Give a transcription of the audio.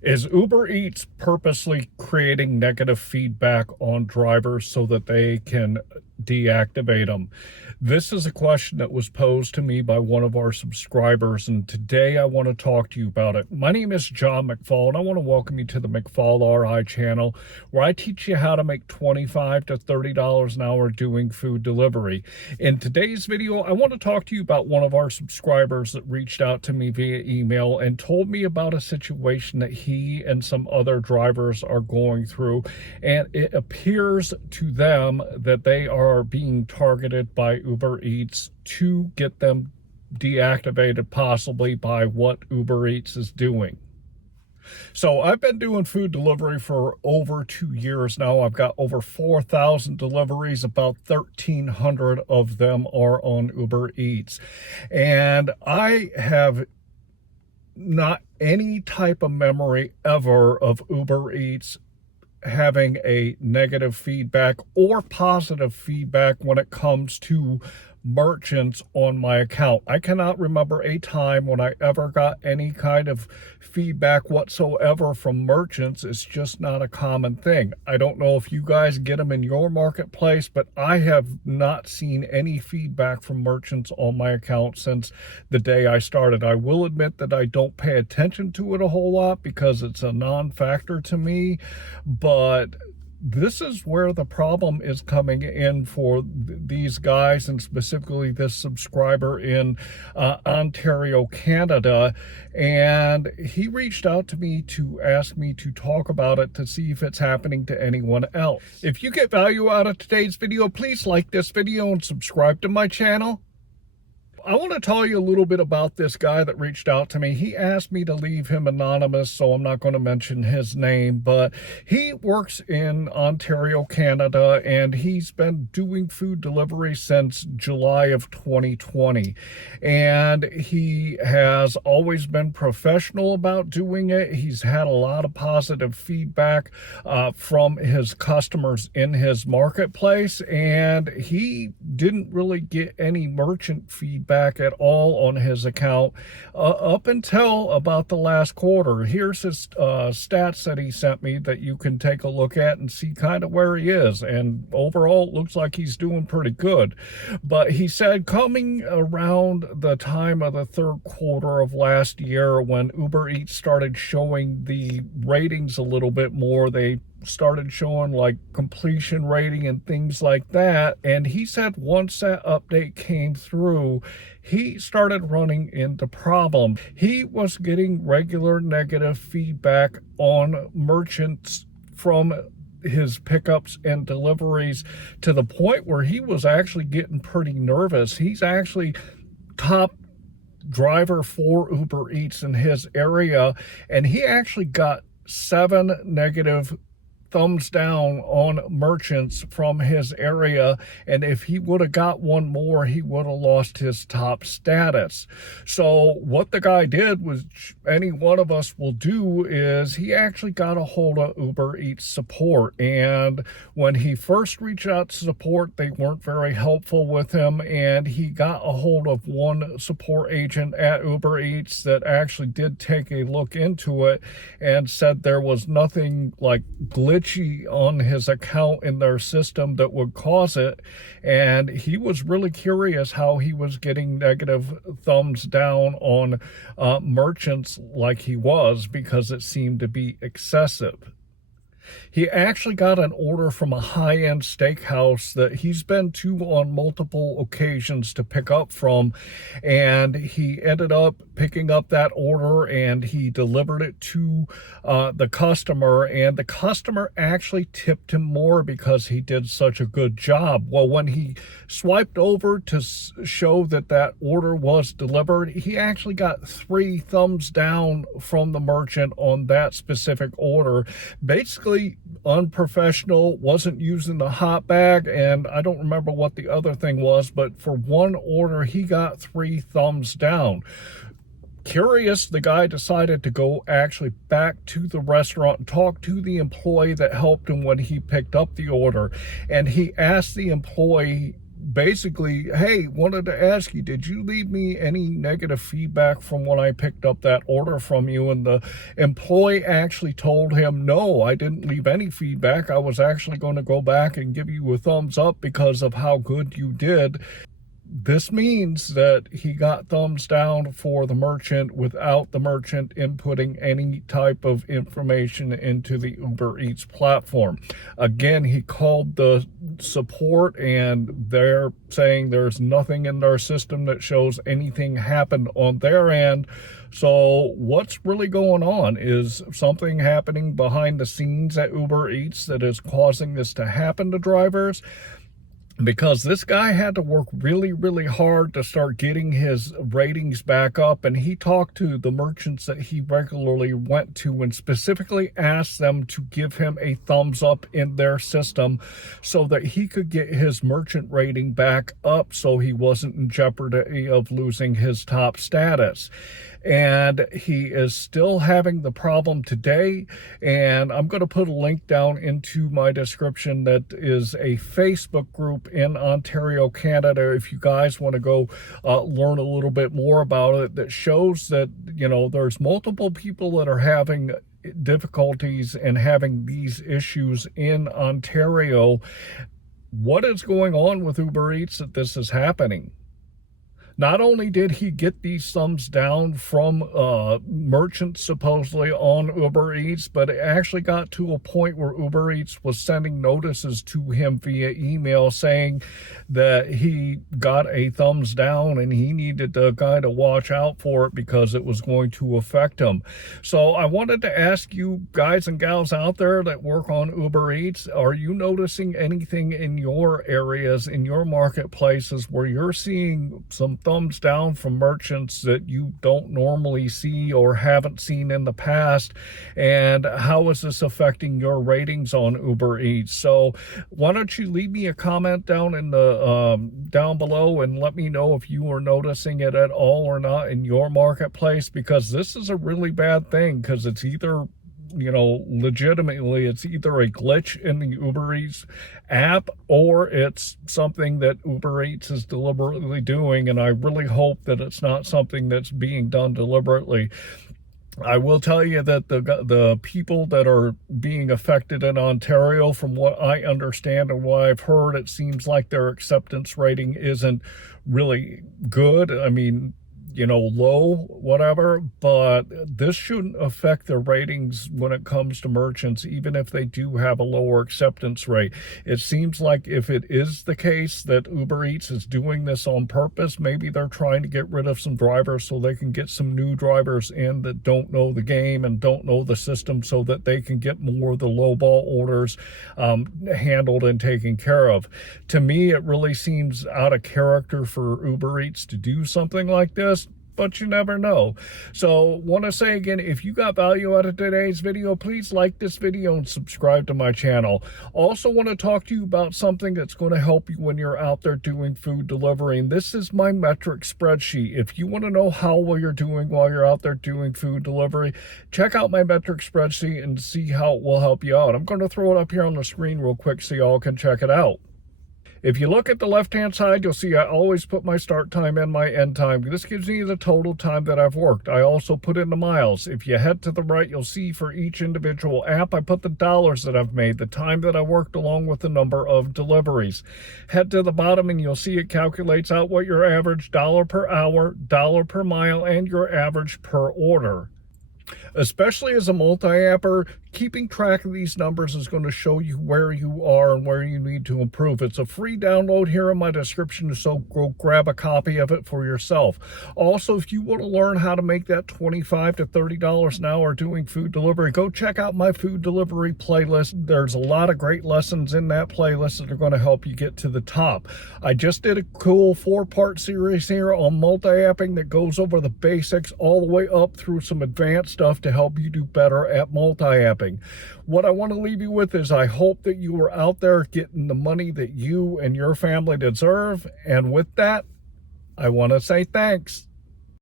Is Uber Eats purposely creating negative feedback on drivers so that they can deactivate them? This is a question that was posed to me by one of our subscribers, and today I want to talk to you about it. My name is John McFall, and I want to welcome you to the McFallRI channel, where I teach you how to make $25 to $30 an hour doing food delivery. In today's video, I want to talk to you about one of our subscribers that reached out to me via email and told me about a situation that he and some other drivers are going through, and it appears to them that they are being targeted by Uber Eats to get them deactivated, possibly by what Uber Eats is doing. So I've been doing food delivery for over 2 years now. I've got over 4,000 deliveries. About 1,300 of them are on Uber Eats. And I have not any type of memory ever of Uber Eats having a negative feedback or positive feedback when it comes to merchants on my account. I cannot remember a time when I ever got any kind of feedback whatsoever from merchants. It's just not a common thing. I don't know if you guys get them in your marketplace, but I have not seen any feedback from merchants on my account since the day I started. I will admit that I don't pay attention to it a whole lot because it's a non-factor to me, but this is where the problem is coming in for these guys, and specifically this subscriber in Ontario, Canada. And he reached out to me to ask me to talk about it to see if it's happening to anyone else. If you get value out of today's video, please like this video and subscribe to my channel. I want to tell you a little bit about this guy that reached out to me. He asked me to leave him anonymous, so I'm not going to mention his name, but he works in Ontario, Canada, and he's been doing food delivery since July of 2020. And he has always been professional about doing it. He's had a lot of positive feedback from his customers in his marketplace, and he didn't really get any merchant feedback at all on his account up until about the last quarter. Here's his stats that he sent me that you can take a look at and see kind of where he is, and overall it looks like he's doing pretty good. But he said coming around the time of the third quarter of last year, when Uber Eats started showing the ratings a little bit more, they started showing like completion rating and things like that, and he said once that update came through, he started running into problems. He was getting regular negative feedback on merchants from his pickups and deliveries to the point where he was actually getting pretty nervous. He's actually top driver for Uber Eats in his area, and he actually got 7 negative thumbs down on merchants from his area, and if he would have got one more, he would have lost his top status. So what the guy did was, any one of us will do, is he actually got a hold of Uber Eats support, and when he first reached out to support, they weren't very helpful with him, and he got a hold of one support agent at Uber Eats that actually did take a look into it and said there was nothing like glitch on his account in their system that would cause it. And he was really curious how he was getting negative thumbs down on merchants like he was, because it seemed to be excessive. He actually got an order from a high-end steakhouse that he's been to on multiple occasions to pick up from, and he ended up picking up that order and he delivered it to the customer, and the customer actually tipped him more because he did such a good job. Well, when he swiped over to show that that order was delivered, he actually got 3 thumbs down from the merchant on that specific order. Basically unprofessional, wasn't using the hot bag, and I don't remember what the other thing was, but for one order he got 3 thumbs down. Curious, the guy decided to go actually back to the restaurant and talk to the employee that helped him when he picked up the order, and he asked the employee basically, hey, wanted to ask you, did you leave me any negative feedback from when I picked up that order from you? And the employee actually told him, no, I didn't leave any feedback. I was actually going to go back and give you a thumbs up because of how good you did. This means that he got thumbs down for the merchant without the merchant inputting any type of information into the Uber Eats platform. Again, he called the support and they're saying there's nothing in their system that shows anything happened on their end. So what's really going on? Is something happening behind the scenes at Uber Eats that is causing this to happen to drivers? Because this guy had to work really, really hard to start getting his ratings back up. And he talked to the merchants that he regularly went to and specifically asked them to give him a thumbs up in their system so that he could get his merchant rating back up so he wasn't in jeopardy of losing his top status. And he is still having the problem today. And I'm going to put a link down into my description that is a Facebook group in Ontario, Canada, if you guys want to go learn a little bit more about it, that shows that, you know, there's multiple people that are having difficulties and having these issues in Ontario. What is going on with Uber Eats that this is happening? Not only did he get these thumbs down from merchants supposedly on Uber Eats, but it actually got to a point where Uber Eats was sending notices to him via email saying that he got a thumbs down and he needed to kind of watch out for it because it was going to affect him. So I wanted to ask you guys and gals out there that work on Uber Eats, are you noticing anything in your areas, in your marketplaces, where you're seeing some thumbs down from merchants that you don't normally see or haven't seen in the past? And how is this affecting your ratings on Uber Eats? So why don't you leave me a comment down in the down below and let me know if you are noticing it at all or not in your marketplace, because this is a really bad thing. Because it's either, you know, legitimately, it's either a glitch in the Uber Eats app or it's something that Uber Eats is deliberately doing. And I really hope that it's not something that's being done deliberately. I will tell you that the people that are being affected in Ontario, from what I understand and what I've heard, it seems like their acceptance rating isn't really good. I mean, you know, low, whatever, but this shouldn't affect their ratings when it comes to merchants, even if they do have a lower acceptance rate. It seems like if it is the case that Uber Eats is doing this on purpose, maybe they're trying to get rid of some drivers so they can get some new drivers in that don't know the game and don't know the system, so that they can get more of the lowball orders handled and taken care of. To me, it really seems out of character for Uber Eats to do something like this, but you never know. So want to say again, if you got value out of today's video, please like this video and subscribe to my channel. Also want to talk to you about something that's going to help you when you're out there doing food delivery. And this is my metric spreadsheet. If you want to know how well you're doing while you're out there doing food delivery, check out my metric spreadsheet and see how it will help you out. I'm going to throw it up here on the screen real quick so y'all can check it out. If you look at the left-hand side, you'll see I always put my start time and my end time. This gives me the total time that I've worked. I also put in the miles. If you head to the right, you'll see for each individual app, I put the dollars that I've made, the time that I worked, along with the number of deliveries. Head to the bottom and you'll see it calculates out what your average dollar per hour, dollar per mile, and your average per order. Especially as a multi-apper, keeping track of these numbers is going to show you where you are and where you need to improve. It's a free download here in my description, so go grab a copy of it for yourself. Also, if you want to learn how to make that $25 to $30 an hour doing food delivery, go check out my food delivery playlist. There's a lot of great lessons in that playlist that are going to help you get to the top. I just did a cool 4-part series here on multi-apping that goes over the basics all the way up through some advanced stuff to help you do better at multi-apping. What I want to leave you with is I hope that you are out there getting the money that you and your family deserve. And with that, I want to say thanks.